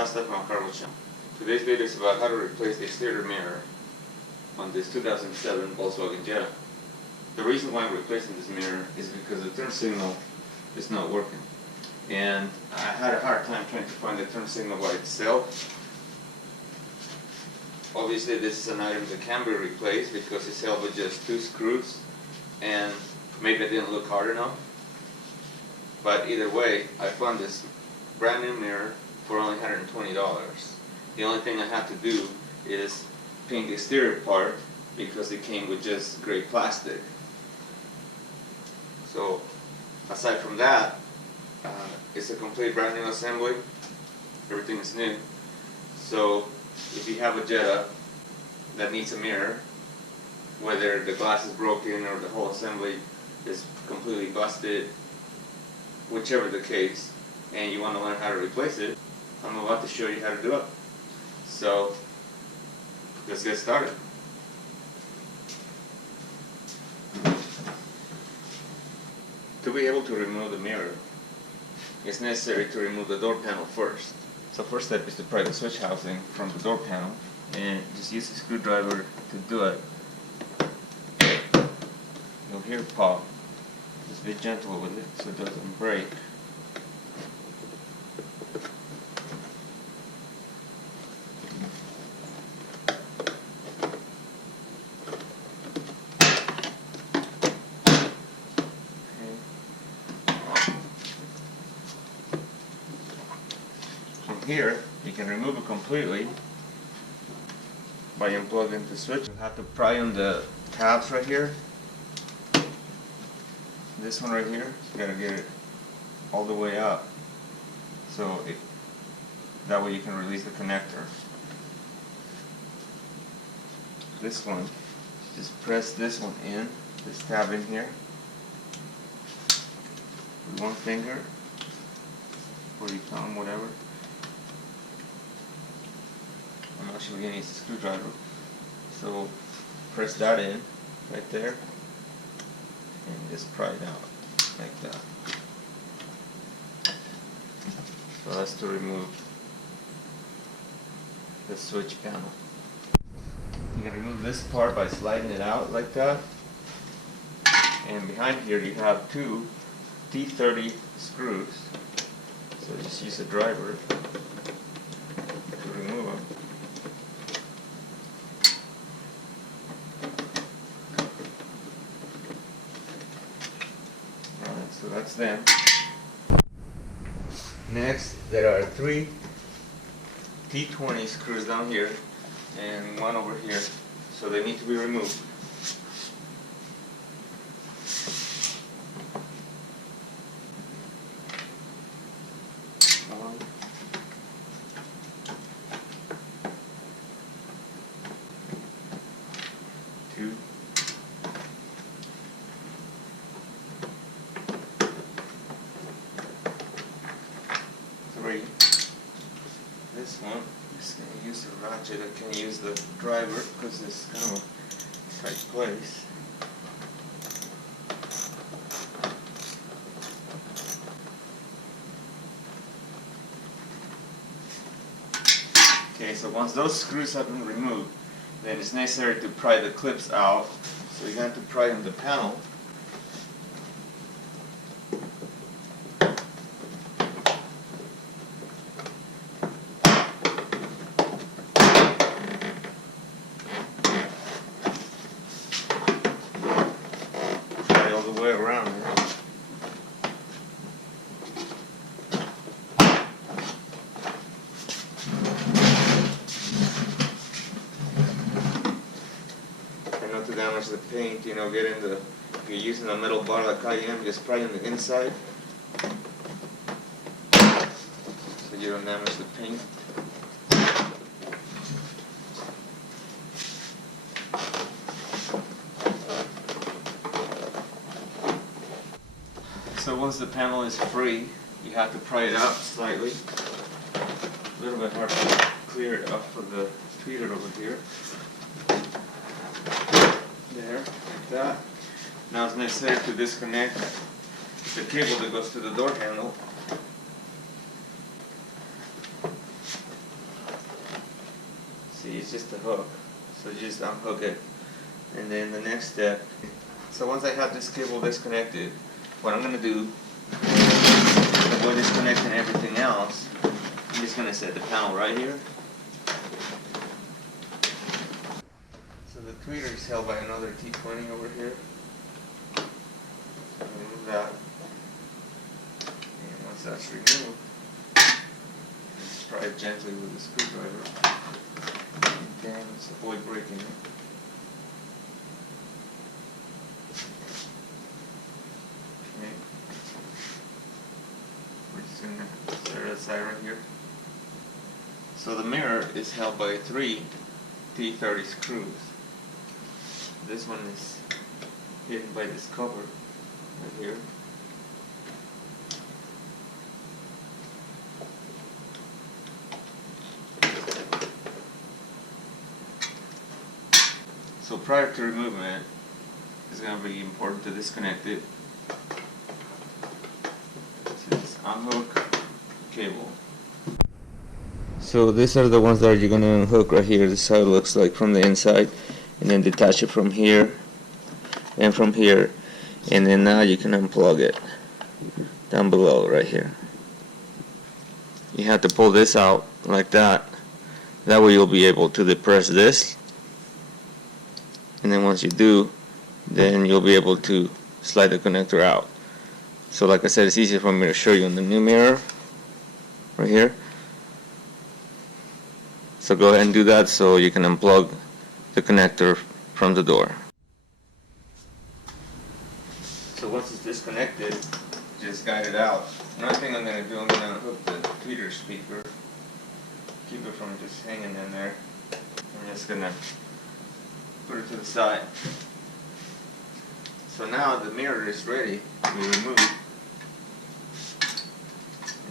Costa from Untitled Chapter. Today's video is about how to replace the exterior mirror on this 2007 Volkswagen Jetta. The reason why I'm replacing this mirror is because the turn signal is not working. And I had a hard time trying to find the turn signal by itself. Obviously this is an item that can be replaced because it's held with just 2 screws and maybe I didn't look hard enough. But either way, I found this brand new mirror for only $120. The only thing I have to do is paint the exterior part because it came with just gray plastic. So aside from that, it's a complete brand new assembly. Everything is new. So if you have a Jetta that needs a mirror, whether the glass is broken or the whole assembly is completely busted, whichever the case, and you want to learn how to replace it, I'm about to show you how to do it. So let's get started. To be able to remove the mirror, it's necessary to remove the door panel first. So first step is to pry the switch housing from the door panel, and just use a screwdriver to do it. You'll hear it pop. Just be gentle with it so it doesn't break. Here, you can remove it completely by unplugging the switch. You have to pry on the tabs right here. This one right here, you gotta get it all the way up, so that way you can release the connector. This one, just press this one in, this tab in here, with one finger, or your thumb, whatever. I'm actually going to use a screwdriver, so press that in right there and just pry it out like that. So that's to remove the switch panel. You can remove this part by sliding it out like that, and behind here you have 2 T30 screws, so just use a driver to remove them. So that's them. Next, there are 3 T20 screws down here and 1 over here, so they need to be removed. One, 2, 3. This one, I'm just going to use the ratchet. I can't use the driver because it's kind of a tight place. Okay, so once those screws have been removed, then it's necessary to pry the clips out. So you're going to pry on the panel. Way around here. And not to damage the paint, get in the, if you're using a metal bar like I am, just pry on the inside so you don't damage the paint. So once the panel is free, you have to pry it out slightly. A little bit hard to clear it off of the tweeter over here. There, like that. Now it's necessary to disconnect the cable that goes to the door handle. is just a hook. So you just unhook it. And then the next step, so once I have this cable disconnected, what I'm going to do, to avoid disconnecting everything else, I'm just going to set the panel right here. So the tweeter is held by another T20 over here. So remove that. And once that's removed, just try it gently with the screwdriver. And let's avoid breaking it. Okay. We're just going to set it aside right here. So the mirror is held by 3 T30 screws. This one is hidden by this cover right here. So prior to removing it, it's going to be important to disconnect it. So just unhook cable. So these are the ones that you're going to unhook right here. This is how it looks like from the inside. And then detach it from here and from here. And then now you can unplug it down below right here. You have to pull this out like that. That way you'll be able to depress this. And then once you do, then you'll be able to slide the connector out. So like I said, it's easier for me to show you in the new mirror right here. So go ahead and do that so you can unplug the connector from the door. So once it's disconnected, just guide it out. Another thing I'm going to do, I'm going to unhook the tweeter speaker, keep it from just hanging in there. I'm just going to put it to the side. So now the mirror is ready to be removed.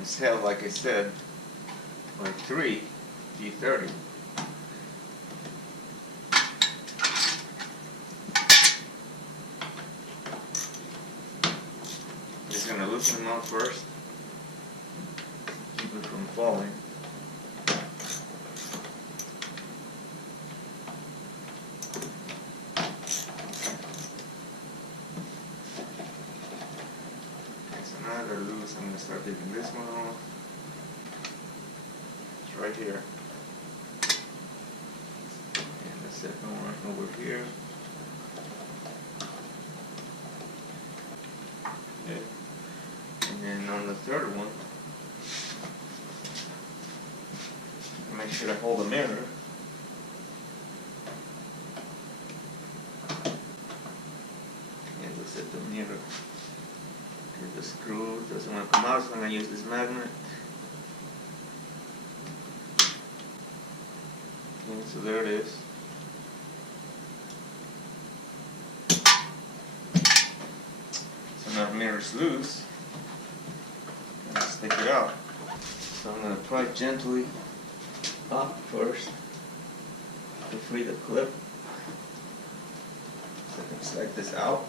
It's held, like I said, by 3 T30. Just going to loosen them up first, keep it from falling. Now they're loose, I'm going to start taking this one off. It's right here. And the second one over here. Okay. And then on the third one, make sure to hold the mirror. And let's set the mirror. The screw doesn't want to come out, so I'm going to use this magnet. Okay, so there it is. So now the mirror is loose. Let's take it out. So I'm going to pry gently up first to free the clip. So I can slide this out.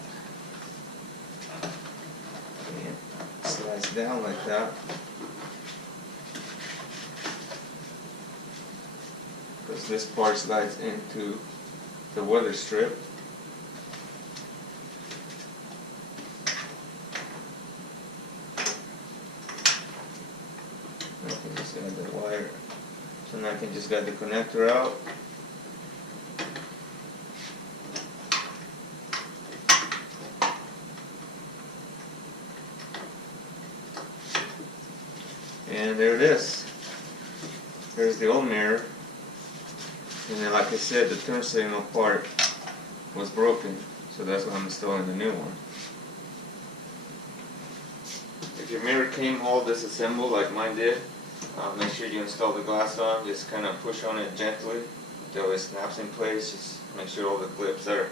And slides down like that. Because this part slides into the weather strip. I can just add the wire. So now I can just get the connector out. And there it is. There's the old mirror. And then, like I said, the turn signal part was broken, so that's why I'm installing the new one. If your mirror came all disassembled like mine did, make sure you install the glass on. Just kind of push on it gently until it snaps in place. Just make sure all the clips are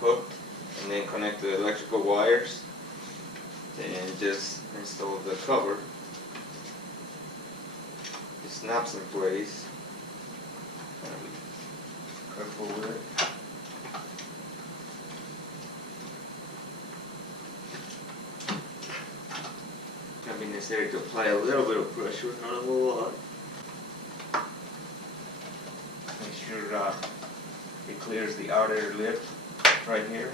hooked, and then connect the electrical wires. And just install the cover. It snaps in place. Careful with it. It's going to be necessary to apply a little bit of pressure, not a whole lot. Make sure clears the outer lip right here.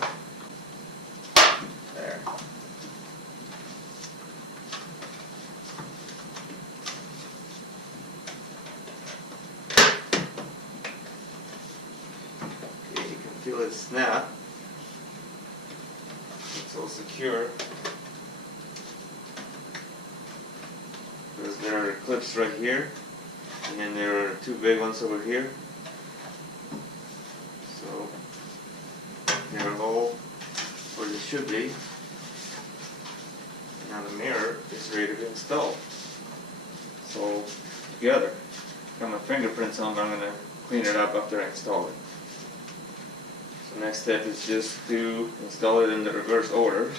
There. Okay, you can feel it snap. It's all secure. Because there are clips right here, and then there are two big ones over here. So they're all where they should be. Now the mirror is ready to be installed. So together, got my fingerprints on, but I'm going to clean it up after I install it. So next step is just to install it in the reverse order.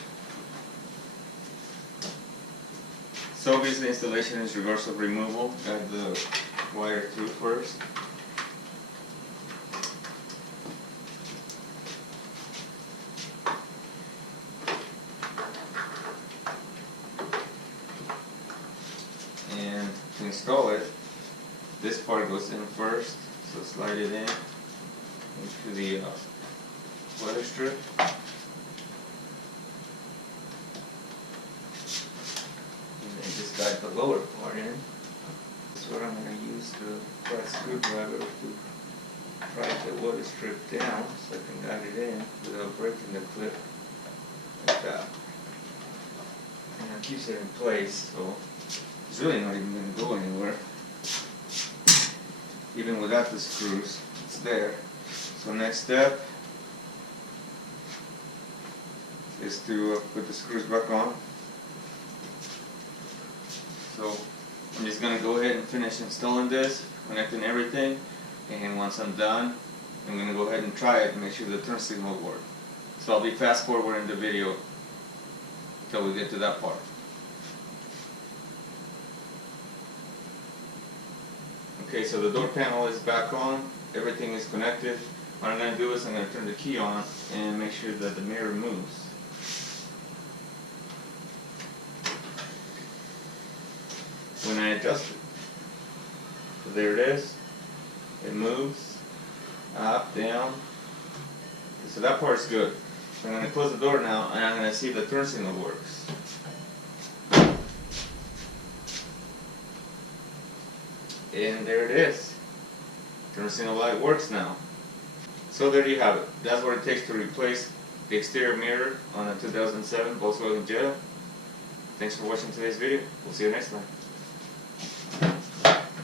So obviously installation is reverse of removal. Add the wire through first. And to install it, this part goes in first, so slide it in into the weather strip. Just guide the lower part in. This is what I'm going to use the flat screwdriver to pry the water strip down so I can guide it in without breaking the clip like that. And it keeps it in place, so it's really not even going to go anywhere. Even without the screws, it's there. So next step is to put the screws back on. So I'm just going to go ahead and finish installing this, connecting everything, and once I'm done, I'm going to go ahead and try it and make sure the turn signal works. So I'll be fast forwarding the video until we get to that part. Okay, so the door panel is back on, everything is connected. What I'm going to do is I'm going to turn the key on and make sure that the mirror moves. When I adjust it. So there it is. It moves up, down. So that part's good. So I'm going to close the door now and I'm going to see if the turn signal works. And there it is. Turn signal light works now. So there you have it. That's what it takes to replace the exterior mirror on a 2007 Volkswagen Jetta. Thanks for watching today's video. We'll see you next time.